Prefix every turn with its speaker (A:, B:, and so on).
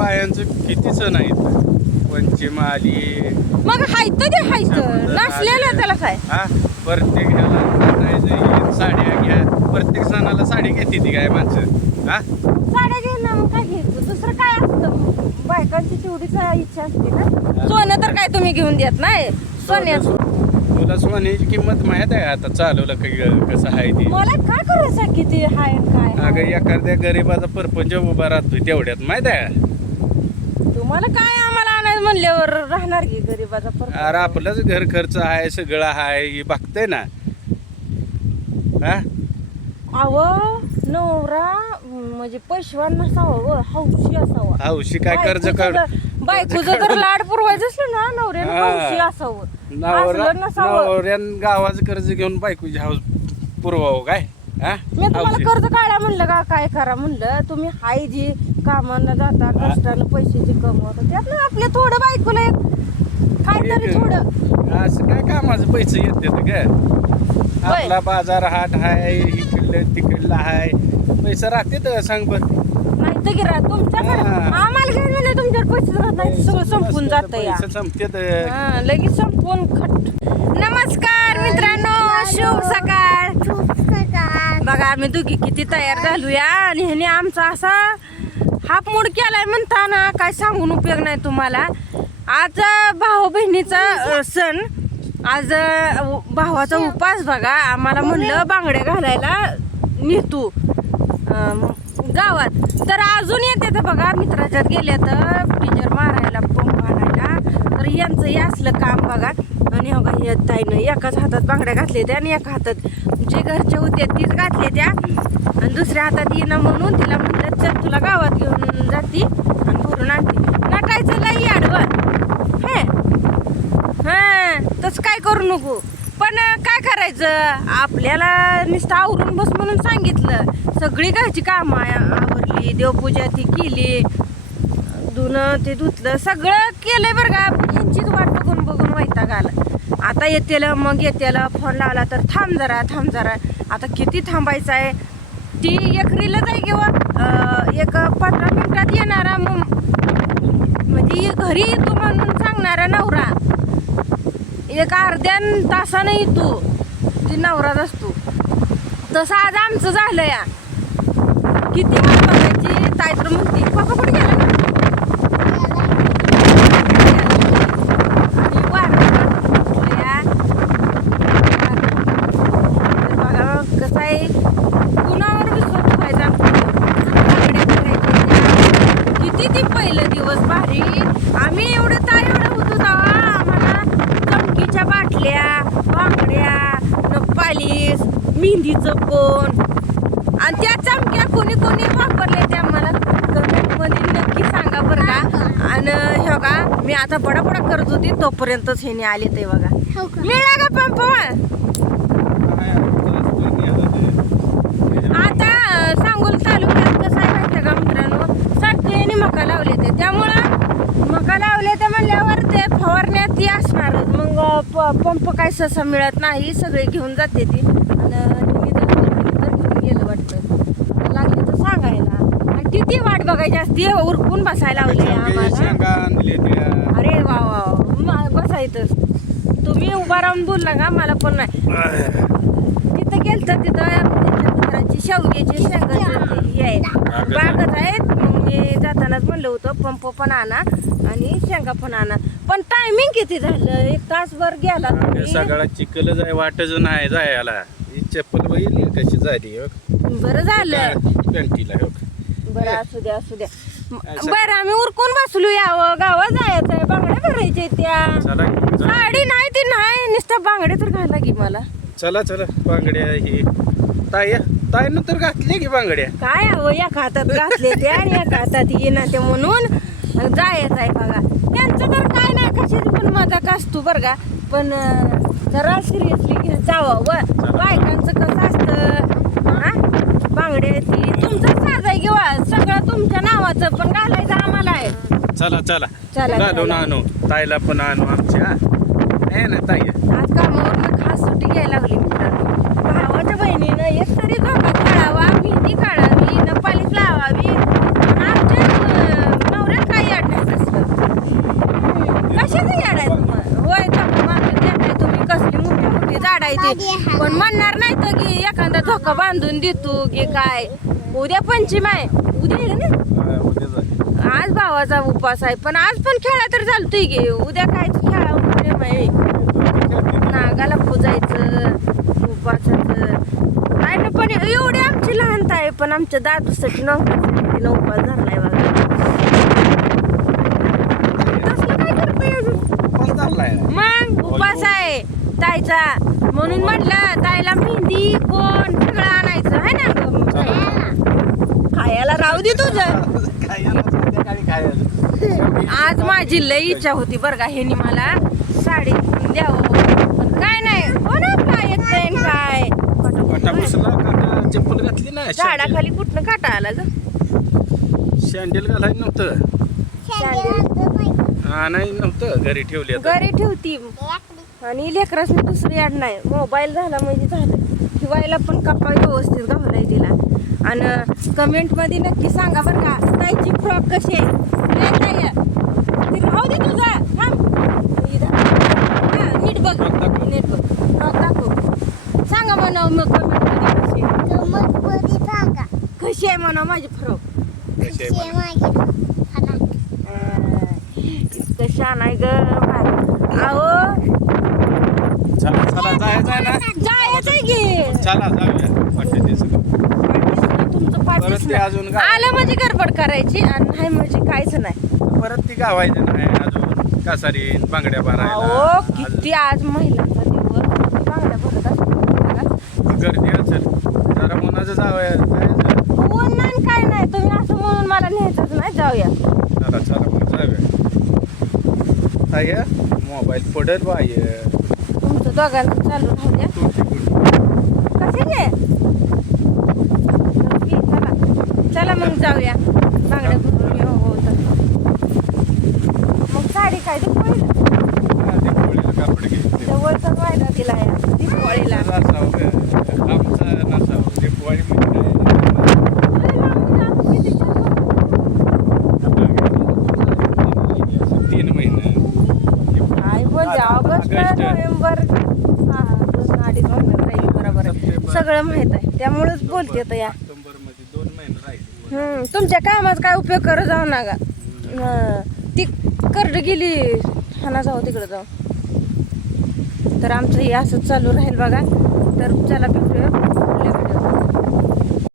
A: बायांचं किती सण आहेत? पंचम आली.
B: मग हायत ते हायत. नसलेलं त्याला काय?
A: हा? प्रत्येक ह्याला साड्या घ्या. प्रत्येक सणाला साडी घेते ती काय माणसं? हा?
B: साड्या घेणं मग काय घ्यायचं दुसरं काय असतं? बायकांची तेवढीच इच्छा असते ना? सोनं तर काय तुम्ही घेऊन देत नाही. सोन्याचं.
A: तुला सोन्याची किंमत माहीत आहे आता चालवलं क- कसं आहे ते?
B: मला काय करायचं किती हाय आणि काय
A: अगं? एखाद्या गरीबाचा परपंच उभा राहतोय तेवढ्यात माहीत आहे
B: तुम्हाला काय आम्हाला आणायचं म्हणल्यावर राहणार की गरीबाचा
A: अरे आपलंच घर खर्च आहे सगळं आहे हे बघतंय ना. हा?
B: अव नवरा म्हणजे पैशवान नसावं व, हौशी असावं.
A: हौशी काय कर्ज काढ?
B: बायकोचं जर लाड पुरवायचं असलं ना नवऱ्यानं
A: हा.
B: हौशी असावं.
A: नवरा
B: असलं नसावं.
A: नवऱ्यान गावाचं कर्ज घेऊन बायकोची हाऊस पुरवावं काय?
B: मी तुम्हाला. कर्ज काढा म्हणलं का? काय करा म्हणलं? तुम्ही हाय जी कामाला जाता कष्टानं पैशाची कमवता त्यातनं आपल्या थोडं बायकोला एक काहीतरी थोडं.
A: असं काय कामाचं पैसे येत ग. आपला बाजार हाट हाय इकडलं तिकडला हाय पैसा राहते तर सांग बर.
B: नाही तर गिरा तुमच्याकडे. आम्हाला काय म्हणलं तुमच्याकडे पैसे राहत नाही सगळं संपून जात या.
A: संपते तर
B: हा, लगेच संपून खट नमस्कार मित्रांनो शुभ सकाळ. बघा आम्ही दोघी किती तयार झालूया आणि ह्याने आमचा असा हाफ मूड केलाय म्हणताना काय सांगून उपयोग नाही तुम्हाला. आज भाऊ बहिणीचा सण. आज भावाचा उपास बघा आम्हाला म्हणलं बांगड्या घालायला नेतू गावात. तर अजून येते तर बघा मित्राच्यात गेल्या तर टीचर मारायला पंप मारायला. तर यांचं हे असलं काम बघा. आणि हो का हे ताईनं एकाच हातात बांगड्या घातल्या त्या आणि एका हातात जे घरचे होते तीच घातल्या त्या. आणि दुसऱ्या हातात येणं म्हणून तिला म्हणलं चल तुला गावात घेऊन जाती आणि भरून आणते. नटायचं लई आडवं. हे. हां तसं काय करू नको. पण काय करायचं? आपल्याला नुसतं आवरून बस म्हणून सांगितलं. सगळी घरची कामं आवरली देवपूजा ती केली. धुणं ते धुतलं सगळं केलंय बरं का. यांचीच वाट बघून. बघून वैताग आला. आता येतेल मग येतेल फोन लावला तर थांब जरा थांब जरा. आता किती थांबायचं आहे ती एक रीलच आहे किंवा एक पंधरा मिनिटात येणारा मग म्हणजे घरी येतो म्हणून सांगणारा नवरा. एक अर्ध्या तासानं येतो ती. नवराच असतो. तसं आज आमचं झालं या. किती वाट बघायची ताई तर म्हणते पप्पा कुठे गेला आणि वारं सुटलं या. तर बघा कसं आहे कुणावर विश्वास ठेवायचा बांगड्या करायच्या. किती ती पहिलं दिवस भारी आम्ही एवढं ताई एवढं होतो तेव्हा आम्हाला चमकीच्या बाटल्या बांगड्या पालीस मेहंदीचं कोण? आणि त्या चमक्या कोणी कोणी वापरले त्या मला. कमेंटमध्ये नक्की सांगा बरं का. आणि हे बघा मी आता बडाबडा करत होती तोपर्यंतच हे आले ते बघा. मिळा का पंप आता सांगोल तालुक्यात कसं आहे माहिती का मित्रांनो? सगळ्यांनी मका लावले ते. त्यामुळं मका लावले ते म्हणल्यावर ते फवारण्यात ती असणारच. मग पंप काय सहसा मिळत नाही सगळे घेऊन जाते ती आणि मी जर तर घेऊन गेलं वाटतं लागले तर सांगायला आणि किती वाट बघायची असते उरकून बसायला लावले आम्हाला.
A: शेंगा आणले त्या
B: अरे वा वा वा. मा- तुम्ही उभा राहून बोलला का मला पण नाही. तिथं गेलं तर तिथं मित्राची शेवग्याची शेंगाची हे. आहे बागच आहेत मग मी जातानाच म्हणलं होतं पंप पण आणा आणि शेंगा पण आणा. पण टायमिंग किती झालं? एक तासभर गेला तुम्ही.
A: सगळा चिखल जाय वाटच नाही जायला. ही चप्पल बघितली कशी झाली हो.
B: बरं झालं.
A: पॅन्टीला हो.
B: बरं असू द्या असू द्या बरं आम्ही उरकून बसलो यावं गावात जायचं आहे बांगड्या भरायच्या त्या.
A: चला की, जा.
B: साडी नाही ती नाही नुसतं बांगड्या तर घाला की मला.
A: चला चला बांगड्या ही. ताई ताईनं तर घातली की बांगड्या.
B: काय हवं एका हातात घातले ते आणि एका हातात येणार ते म्हणून. जायचं आहे बघा. त्यांचं तर काय नाही कशाची पण मजाक असतो बरं का. पण अं, जरा सिरियसली घेत जावं व. बायकांचं कसं असतं हा? बांगडे ती तुमचं घरचं पण घालायचं आम्हाला आहे.
A: चला चला.
B: चला,
A: घालून आणू. ताईला पण आणू आमच्या हे. ना ताई.
B: आज कामावरनं खास सुट्टी घ्यायला लागली मी तर. भावाच्या बहिणीनं एक तरी झोका काढावा मेहंदी काढावी न पालीस लावावी. पण आमच्या अं, काही अडणार असलं कशाचं येणार होय बांधून देताय तुम्ही. कसली मोठी मोठी झाड
C: पण
B: म्हणणार नाही तर की एखादा धोका बांधून देतो की काय. उद्या पंचमी आहे. उद्या आहे ना
A: हा, उद्या.
B: आज भावाचा उपवास आहे. पण आज पण खेळा तर चालतोय की. उद्या काय खेळा प्रेम आहे नागाला पुजायचं उपासाचं काय ना पण एवढी आमची लहानता आहे पण आमच्या दादूसाठी नव्हतं तिनं उपास धरलाय बघा. तसलं काय करतोय अजून?
A: उपास धरलाय.
B: मग उपास आहे. ताईचा. म्हणून म्हटलं ताईला मेहंदी कोण सगळं आणायचं आहे ना? राहू दे तुझं. आज माझी लई इच्छा होती बरं का ह्यानी मला साडी घेऊन द्यावं. पण काय नाही कोण आपला येतंय न काय
A: काटा बसला, काटा चप्पल घातली ना
B: झाडाखाली कुठनं काटा आला ग?
A: शँडेल घालायचं नव्हतं. हा नाही नव्हतं. घरी ठेवली आता.
B: घरी ठेवती. आणि लेकरासनी दुसरी ॲड नाही. मोबाईल झाला म्हणजे झालं. ठेवायला पण कपा व्यवस्थित तिला आणि कमेंटमध्ये नक्की सांगा बरं का ताईची फ्रॉक कशी आहे? काय ताई ती राहू दे तुझा थांब. हा, नीट बघ. नीट बघ. फ्रॉक दाखव. सांगा म्हणा मग कमेंटमध्ये कशी आहे. कशी आहे म्हणा माझी फ्रॉक
A: आहे.
B: इतकं छान आहे ग अहो.
A: चला चला जायचं आहे ना.
B: जायचंय की?
A: चला जाऊया.
B: तुमचं
A: परत
B: पाठीच
A: ते
B: नाही.
A: अजून गा-
B: आलं म्हणजे गडबड करायची आणि नाही म्हणजे काहीच नाही.
A: परत ती गावायचं नाही अजून कासारी बांगड्या भरायला
B: अहो किती आज महिलांचा दिवस. बांगड्या भरत असतात
A: गर्दी असेल. जरा मनाचं जावं जायचं.
B: ऊन नाही काय नाही तुम्ही असं म्हणून मला न्यायचंच नाही. जाऊया.
A: चला चला मग जाऊया. ताई मोबाईल पडेल बाय
B: तुमचं दोघांचं चालू राहू द्या. कशाचे नक्की, चला मग जाऊया. बांगड्या भरून हो तर. मग साडी काय? वायदा दिला या
A: म्हणजे.
B: नोव्हेंबर. हा दोन अडीच महिने राहील. बरोबर. सगळं माहीत आहे. त्यामुळेच बोलते तर या
A: ऑक्टोबरमध्ये दोन महिने राहिले
B: हम्म, तुमच्या कामाचा काय उपयोग करत जाऊ ना हं, ती करड गेली हाना जाऊ तिकडं जाऊ. तर आमचं हे असंच चालू राहील बघा. तर चला भेटूया.